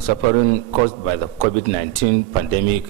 the suffering caused by the COVID-19 pandemic,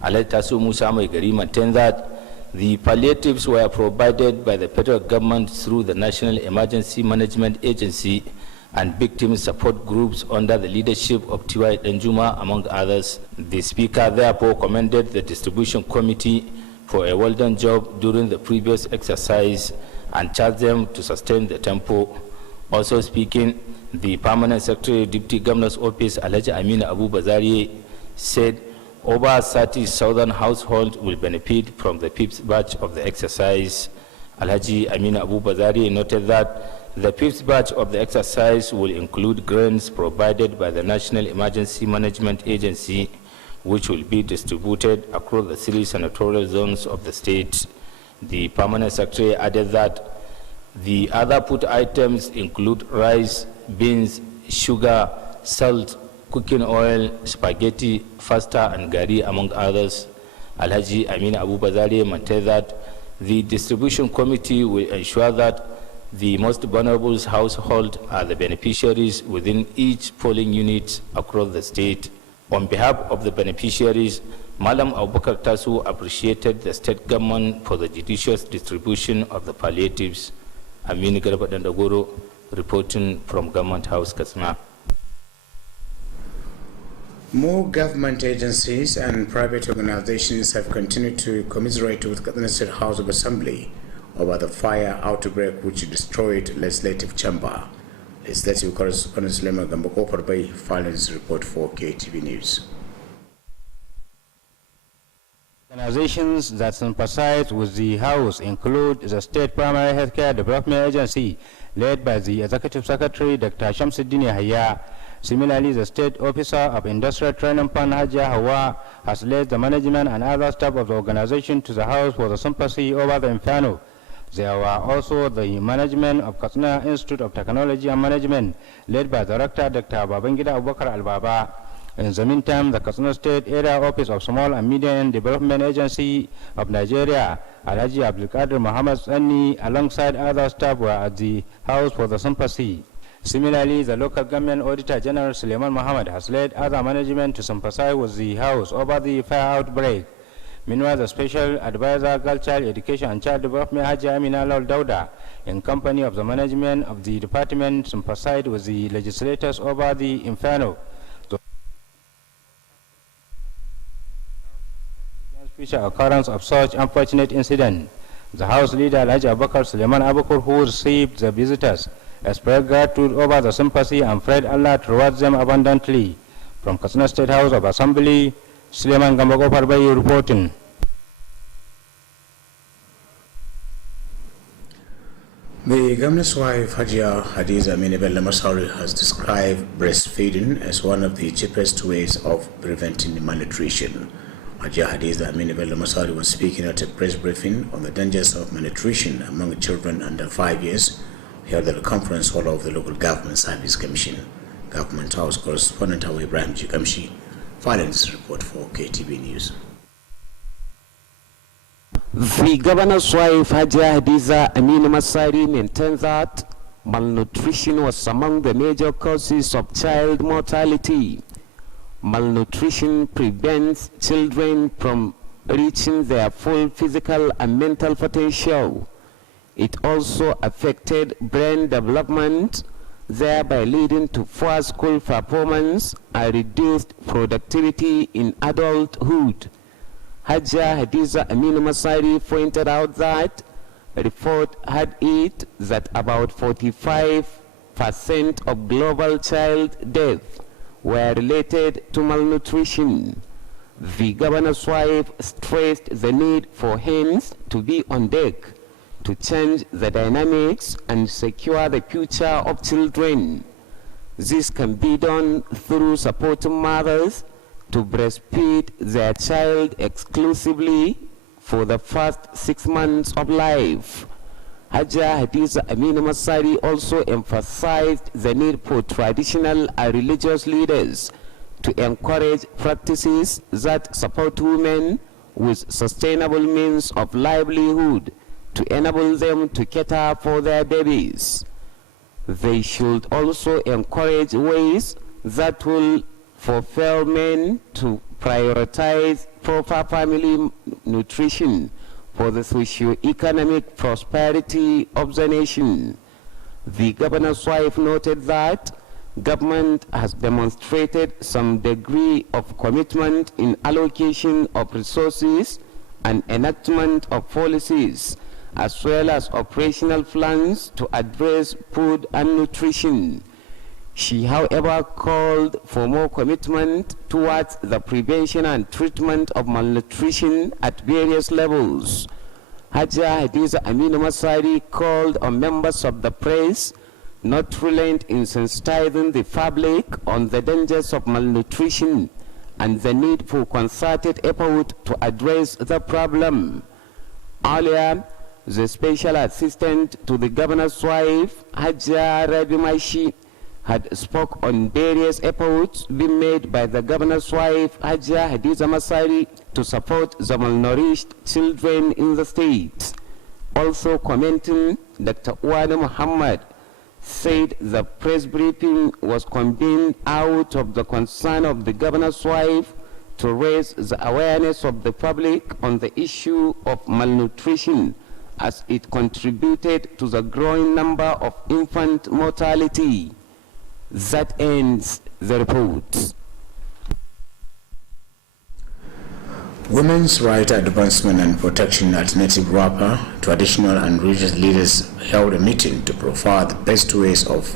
Alhaji Tasu Musa Maigari maintained that the palliatives were provided by the federal government through the National Emergency Management Agency and victim support groups under the leadership of T.Y. Danjuma, among others. The Speaker therefore commended the distribution committee for a well-done job during the previous exercise and charged them to sustain the tempo. Also speaking, the Permanent Secretary, Deputy Governor's Office, Alhaji Amina Abu Bazari, said over 30,000 households will benefit from the fifth batch of the exercise. Alhaji Amina Abu Bazari noted that the fifth batch of the exercise will include grants provided by the National Emergency Management Agency, which will be distributed across the 3 senatorial zones of the state. The Permanent Secretary added that the other food items include rice, beans, sugar, salt, cooking oil, spaghetti, pasta, and gari, among others. Alhaji Amin Abu Bazari maintained that the distribution committee will ensure that the most vulnerable households are the beneficiaries within each polling unit across the state. On behalf of the beneficiaries, Malam Abubakar Tasu appreciated the state government for the judicious distribution of the palliatives. Amin Garba Dandagoro, reporting from Government House, Katsina. More government agencies and private organizations have continued to commiserate with Katsina State House of Assembly over the fire outbreak which destroyed Legislative Chamber. Legislative correspondent Suleiman Gambako Parbai files report for Kttv News. Organizations that sympathize with the House include the State Primary Healthcare Development Agency, led by the Executive Secretary, Dr. Shamsuddin Yahya. Similarly, the State Officer of Industrial Training Fund, Hajia Hawa, has led the management and other staff of the organization to the House for the sympathy over the inferno. There were also the management of Katsina Institute of Technology and Management, led by Director Dr. Babangida Abubakar Al-Baba. In the meantime, the Katsina State Area Office of Small and Medium Development Agency of Nigeria, Alhaji Abdulkadir Muhammad Sani, alongside other staff, were at the House for the sympathy. Similarly, the local government Auditor General Suleiman Muhammad has led other management to sympathize with the House over the fire outbreak. Meanwhile, the Special Advisor, Girl Child Education and Child Development, Haji Amina Lal Dauda, in company of the management of the department, sympathized with the legislators over the inferno. Future occurrence of such unfortunate incident. The House Leader, Alhaji Abubakar Suleiman Abukur, who received the visitors, expressed gratitude over the sympathy and prayed Allah to reward them abundantly. From Katsina State House of Assembly, Suleiman Gambago Parbayi reporting. The governor's wife, Hajia Hadiza Minibel Masari, has described breastfeeding as one of the cheapest ways of preventing malnutrition. Hajia Hadiza Minibel Masari was speaking at a press briefing on the dangers of malnutrition among children under 5 years, held at a conference hall of the Local Government Service Commission. Government House correspondent Ibrahim Jikamshi filed this report for Kttv News. The governor's wife, Hajia Hadiza Amina Masari, maintained that malnutrition was among the major causes of child mortality. Malnutrition prevents children from reaching their full physical and mental potential. It also affected brain development, thereby leading to poor school performance and reduced productivity in adulthood. Hajia Hadiza Amina Masari pointed out that a report had it that about 45% of global child deaths were related to malnutrition. The governor's wife stressed the need for hands to be on deck to change the dynamics and secure the future of children. This can be done through supporting mothers to breastfeed their child exclusively for the first 6 months of life. Hajia Hadiza Amina Masari also emphasized the need for traditional and religious leaders to encourage practices that support women with sustainable means of livelihood to enable them to cater for their babies. They should also encourage ways that will for men to prioritize proper family nutrition for the socio-economic prosperity of the nation. The governor's wife noted that government has demonstrated some degree of commitment in allocation of resources and enactment of policies, as well as operational plans to address food and nutrition. She, however, called for more commitment towards the prevention and treatment of malnutrition at various levels. Hajia Hadiza Aminu Masari called on members of the press not to relent in sensitizing the public on the dangers of malnutrition and the need for concerted effort to address the problem. Earlier, the special assistant to the governor's wife, Hajia Rabi Maishi, had spoke on various efforts being made by the governor's wife, Hajia Hadiza Masari, to support the malnourished children in the state. Also commenting, Dr. Uwana Muhammad said the press briefing was convened out of the concern of the governor's wife to raise the awareness of the public on the issue of malnutrition, as it contributed to the growing number of infant mortality. That ends the report. Women's Right Advancement and Protection Alternative Rapper, traditional and religious leaders held a meeting to profile the best ways of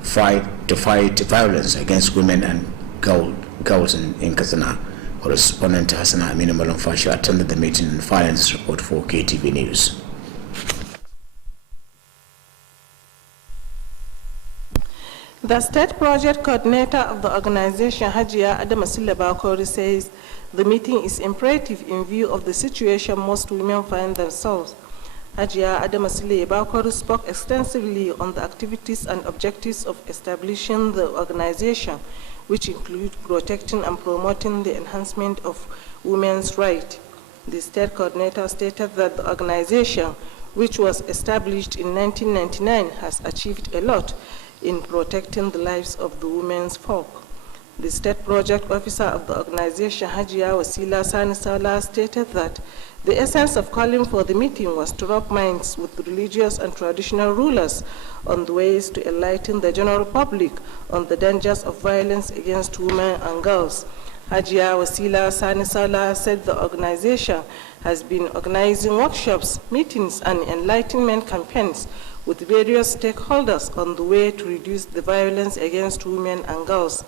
fight violence against women and girls in Katsina. Correspondent Hassana Aminu Malumfashi attended the meeting and filed this report for Kttv News. The state project coordinator of the organization, Hajia Adamasile Bakori, says the meeting is imperative in view of the situation most women find themselves. Hajia Adamasile Bakori spoke extensively on the activities and objectives of establishing the organization, which include protecting and promoting the enhancement of women's rights. The state coordinator stated that the organization, which was established in 1999, has achieved a lot in protecting the lives of the women's folk. The state project officer of the organization, Hajia Wasila Sani Sala, stated that the essence of calling for the meeting was to rub minds with religious and traditional rulers on the ways to enlighten the general public on the dangers of violence against women and girls. Hajia Wasila Sani Sala said the organization has been organizing workshops, meetings, and enlightenment campaigns with various stakeholders on the way to reduce the violence against women and girls.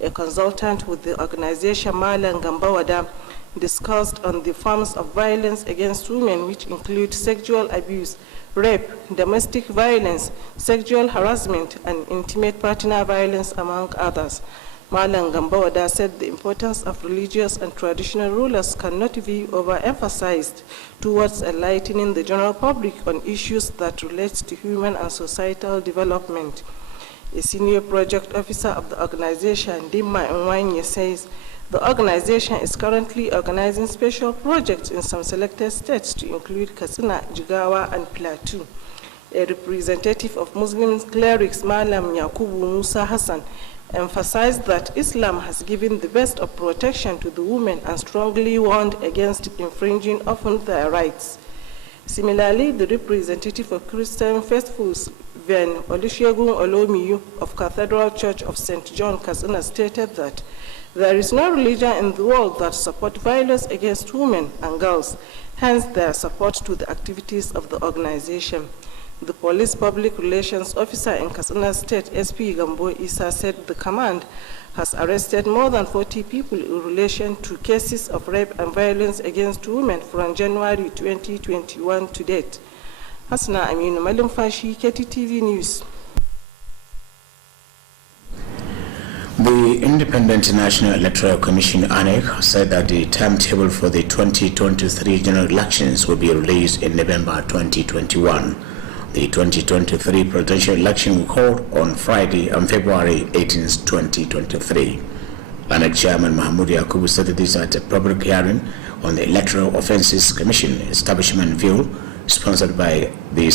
A consultant with the organization, Malan Gambawada, discussed on the forms of violence against women, which include sexual abuse, rape, domestic violence, sexual harassment, and intimate partner violence, among others. Malan Gambawada said the importance of religious and traditional rulers cannot be overemphasized towards enlightening the general public on issues that relate to human and societal development. A senior project officer of the organization, Dimma Nwanye, says the organization is currently organizing special projects in some selected states to include Katsina, Jigawa, and Plateau. A representative of Muslim clerics, Malam Yakubu Musa Hassan, emphasized that Islam has given the best of protection to the women and strongly warned against infringing upon their rights. Similarly, the representative of Christian faithfuls, Ven Olusegun Olomiyu of Cathedral Church of St. John, Katsina, stated that there is no religion in the world that supports violence against women and girls, hence their support to the activities of the organization. The police public relations officer in Katsina State, SP Gambo Isa, said the command has arrested more than 40 people in relation to cases of rape and violence against women from January 2021 to date. Hasna Aminu Malumfashi, Kttv News. The Independent National Electoral Commission, INEC, said that the timetable for the 2023 general elections will be released in November 2021. The 2023 presidential election will hold on Friday on February 18, 2023. INEC Chairman Mahmoud Yakubu said this at a public hearing on the Electoral Offences Commission Establishment Bill, sponsored by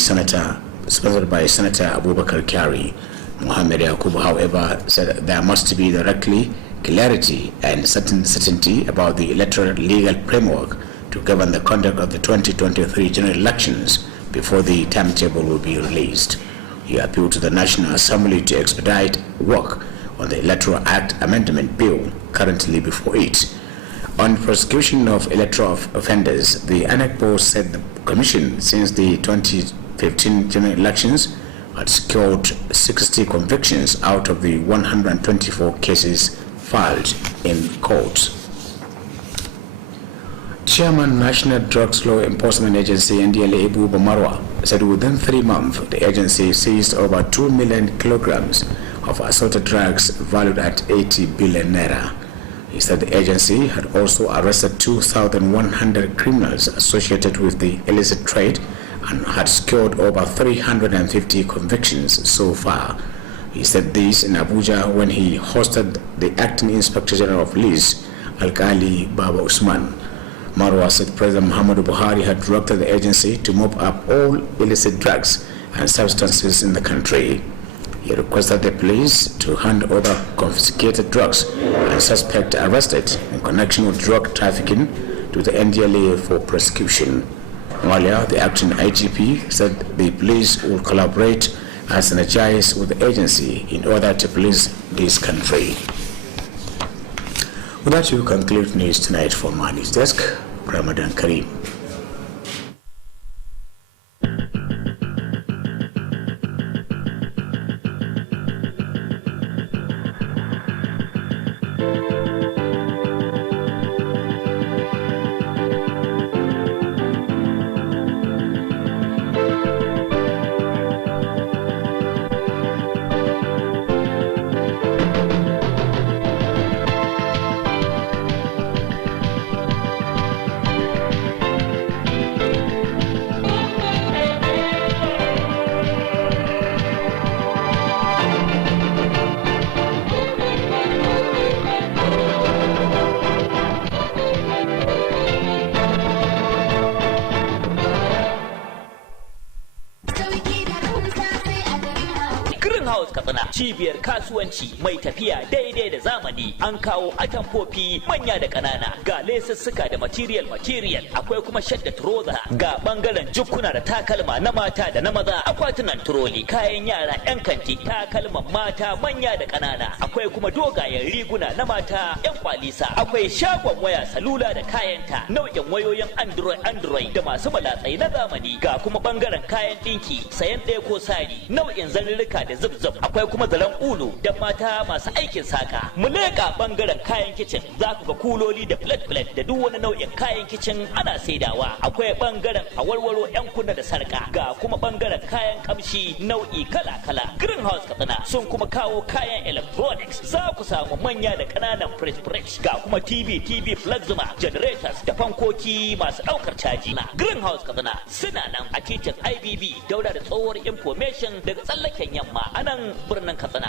Senator Abubakar Kyari. Mohammed Yakubu, however, said there must be directly clarity and certainty about the electoral legal framework to govern the conduct of the 2023 general elections before the timetable will be released. He appealed to the National Assembly to expedite work on the Electoral Act Amendment Bill currently before it. On prosecution of electoral offenders, the ANEC said the Commission, since the 2015 general elections, had secured 60 convictions out of the 124 cases filed in court. Chairman National Drugs Law Enforcement Agency NDLA Abu Bamarwa said within 3 months the agency seized over 2 million kilograms of assorted drugs valued at 80 billion naira. He said the agency had also arrested 2,100 criminals associated with the illicit trade and had secured over 350 convictions so far. He said this in Abuja when he hosted the Acting Inspector General of Police, Alkali Baba Usman. Marwa said President Muhammadu Buhari had directed the agency to mop up all illicit drugs and substances in the country. He requested the police to hand over confiscated drugs and suspects arrested in connection with drug trafficking to the NDLA for prosecution. Earlier, the acting IGP said the police will collaborate and synergize with the agency in order to police this country. With that, we conclude news tonight from Mani's desk. Ramadan Kareem. Cibiyar kasuwanci mai tafiya daidai da zamani, an kawo atamfofi manya da ƙanana, ga lesussuka da material akwai kuma shadda trouser, ga bangaren jukkuna da takalma na mata da na maza, akwatunan turoli, kayan yara yan kanti, takalman mata manya da ƙanana, akwai kuma dogayen riguna na mata yan kwalisa, akwai shagon waya salula da kayanta, nau'in wayoyin android da masu malatsai na zamani, ga kuma bangaren kayan dinki, sayan ɗaya ko sari, nau'in zarurruka da zubzub, akwai kuma zaren ulu da mata masu aikin saka. Mu leƙa bangaren kayan kicin, za ku ga kuloli da plate da duk wani nau'in kayan kicin ana saidawa. Akwai bangaren awarwaro yan kunna da sarka, ga kuma bangaren kayan kamshi nau'i kala-kala. Greenhouse Katsina sun kuma kawo kayan electronics, za ku samu manya da ƙananan fridge, ga kuma TV plasma, generators da fankoki masu ɗaukar caji. Greenhouse Katsina suna nan a titin IBB daura da tsohuwar information daga tsallaken yamma a nan birnin Katsina.